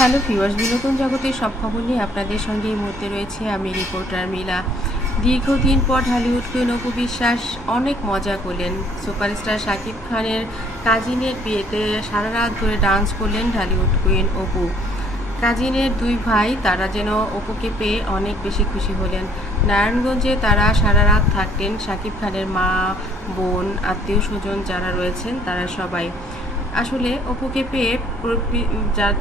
Hello viewers, বিনোদন জগতের সব খবর নিয়ে আপনাদের সঙ্গে এই মুহূর্তে রয়েছে আমি রিপোর্টার মিলা। দীর্ঘদিন পর ঢালিউড কুইন অপু বিশ্বাস অনেক মজা করলেন। সুপারস্টার শাকিব খানের কাজিনের বিয়েতে সারা রাত ধরে ডান্স করলেন ঢালিউড কুইন অপু। কাজিনের দুই ভাই তারা যেন অপুকে পেয়ে অনেক বেশি খুশি হলেন। নারায়ণগঞ্জে তারা সারা রাত থাকতেন। শাকিব খানের মা, বোন, আত্মীয় স্বজন যারা রয়েছেন তারা সবাই আসলে অপুকে পেয়ে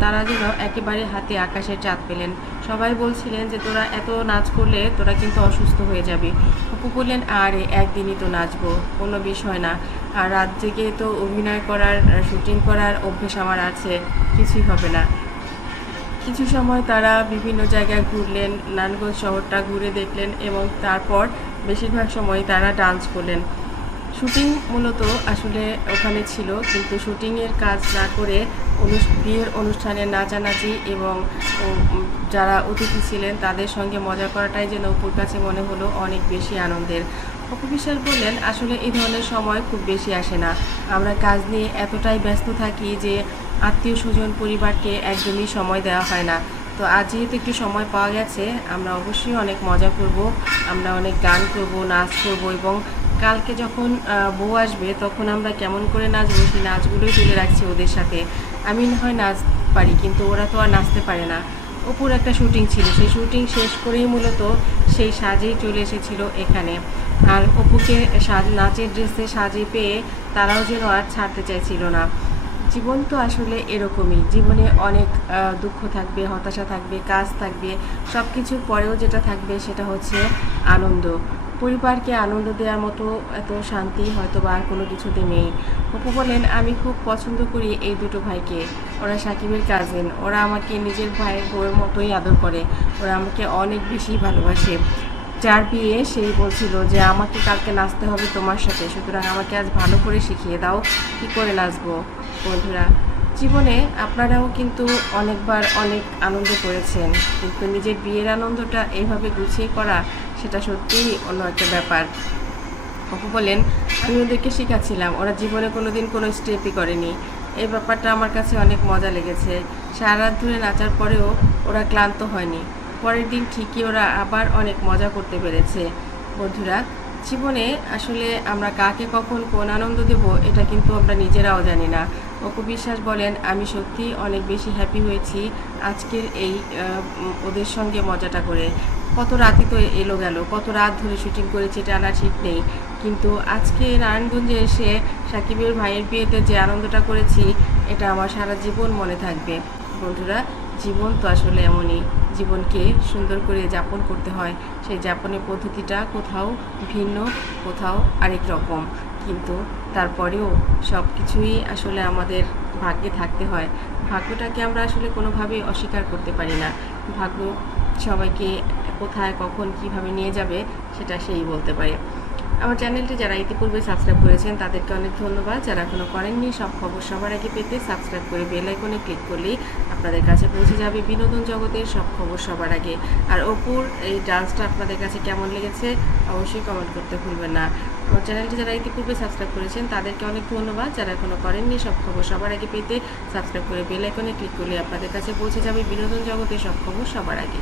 তারা যেন একেবারে হাতে আকাশের চাঁদ পেলেন। সবাই বলছিলেন যে তোরা এত নাচ করলে তোরা কিন্তু অসুস্থ হয়ে যাবি। অপু বললেন, আরে একদিনই তো নাচবো, কোনো বিষয় না। আর রাত জেগে তো অভিনয় করার, শুটিং করার অভ্যেস আমার আছে, কিছুই হবে না। কিছু সময় তারা বিভিন্ন জায়গায় ঘুরলেন, নারায়ণগঞ্জ শহরটা ঘুরে দেখলেন এবং তারপর বেশিরভাগ সময় তারা ডান্স করলেন। শুটিং মূলত আসলে ওখানে ছিল, কিন্তু শুটিংয়ের কাজ না করে বিয়ের অনুষ্ঠানে নাচানাচি এবং যারা অতিথি ছিলেন তাদের সঙ্গে মজা করাটাই যেন অপুর কাছে মনে হলো অনেক বেশি আনন্দের। অপু বিশ্বাস বললেন, আসলে এই ধরনের সময় খুব বেশি আসে না। আমরা কাজ নিয়ে এতটাই ব্যস্ত থাকি যে আত্মীয় স্বজন পরিবারকে একদমই সময় দেওয়া হয় না। তো আজ যেহেতু একটু সময় পাওয়া গেছে, আমরা অবশ্যই অনেক মজা করব, আমরা অনেক গান করব, নাচ করব এবং কালকে যখন বউ আসবে তখন আমরা কেমন করে নাচবো সেই নাচগুলোই তুলে রাখছি ওদের সাথে। আমি না হয় নাচ পারি, কিন্তু ওরা তো আর নাচতে পারে না। অপুর একটা শুটিং ছিল, সেই শুটিং শেষ করেই মূলত সেই সাজেই চলে এসেছিল এখানে। আর অপুকে নাচের ড্রেসে সাজে পেয়ে তারাও যেন আর ছাড়তে চাইছিল না। জীবন তো আসলে এরকমই, জীবনে অনেক দুঃখ থাকবে, হতাশা থাকবে, কাজ থাকবে, সব কিছুর পরেও যেটা থাকবে সেটা হচ্ছে আনন্দ। পরিবারকে আনন্দ দেওয়ার মতো এত শান্তি হয়তো বা আর কোনো কিছুতে নেই। অপু বলেন, আমি খুব পছন্দ করি এই দুটো ভাইকে। ওরা সাকিবের কাজিন, ওরা আমাকে নিজের ভাই বউয়ের মতোই আদর করে, ওরা আমাকে অনেক বেশি ভালোবাসে। যার বিয়ে সেই বলছিল যে আমাকে কালকে নাচতে হবে তোমার সাথে, সুতরাং আমাকে আজ ভালো করে শিখিয়ে দাও কী করে নাচবো। বন্ধুরা, জীবনে আপনারাও কিন্তু অনেকবার অনেক আনন্দ করেছেন, কিন্তু নিজের বিয়ের আনন্দটা এইভাবে গুছিয়ে করা সেটা সত্যিই অন্য একটা ব্যাপার। অপু বলেন, আমি ওদেরকে শেখাচ্ছিলাম, ওরা জীবনে কোনো দিন কোনো স্টেপই করেনি। এই ব্যাপারটা আমার কাছে অনেক মজা লেগেছে। সারা রাত ধরে নাচার পরেও ওরা ক্লান্ত হয়নি। পরের দিন ঠিকই ওরা আবার অনেক মজা করতে পেরেছে। বন্ধুরা, জীবনে আসলে আমরা কাকে কখন কোন আনন্দ দেব এটা কিন্তু আমরা নিজেরাও জানি না। অপু বিশ্বাস বলেন, আমি সত্যি অনেক বেশি হ্যাপি হয়েছি আজকের এই ওদের সঙ্গে মজাটা করে। কত রাতই তো এলো গেল, কত রাত ধরে শুটিং করেছি এটা আনা ঠিক নেই, কিন্তু আজকে নারায়ণগঞ্জে এসে সাকিবের ভাইয়ের বিয়েতে যে আনন্দটা করেছি এটা আমার সারা জীবন মনে থাকবে। বন্ধুরা, জীবন তো আসলে এমনই, জীবনকে সুন্দর করে যাপন করতে হয়। সেই যাপনের পদ্ধতিটা কোথাও ভিন্ন, কোথাও আরেক রকম, কিন্তু তারপরেও সব কিছুই আসলে আমাদের ভাগ্যে থাকতে হয়। ভাগ্যটাকে আমরা আসলে কোনোভাবেই অস্বীকার করতে পারি না। ভাগ্য সবাইকে কোথায় কখন কিভাবে নিয়ে যাবে সেটা সেই বলতে পারে। আমার চ্যানেলটি যারা ইতিপূর্বে সাবস্ক্রাইব করেছেন তাদেরকে অনেক ধন্যবাদ। যারা এখনও করেননি, সব খবর সবার আগে পেতে সাবস্ক্রাইব করে বেল আইকনে ক্লিক করলেই আপনাদের কাছে পৌঁছে যাবে বিনোদন জগতের সব খবর সবার আগে। আর অপুর এই ডান্সটা আপনাদের কাছে কেমন লেগেছে অবশ্যই কমেন্ট করতে ভুলবেন না। আমার চ্যানেলটি যারা ইতিপূর্বে সাবস্ক্রাইব করেছেন তাদেরকে অনেক ধন্যবাদ। যারা এখনও করেননি, সব খবর সবার আগে পেতে সাবস্ক্রাইব করে বেল আইকনে ক্লিক করলে আপনাদের কাছে পৌঁছে যাবে বিনোদন জগতের সব খবর সবার আগে।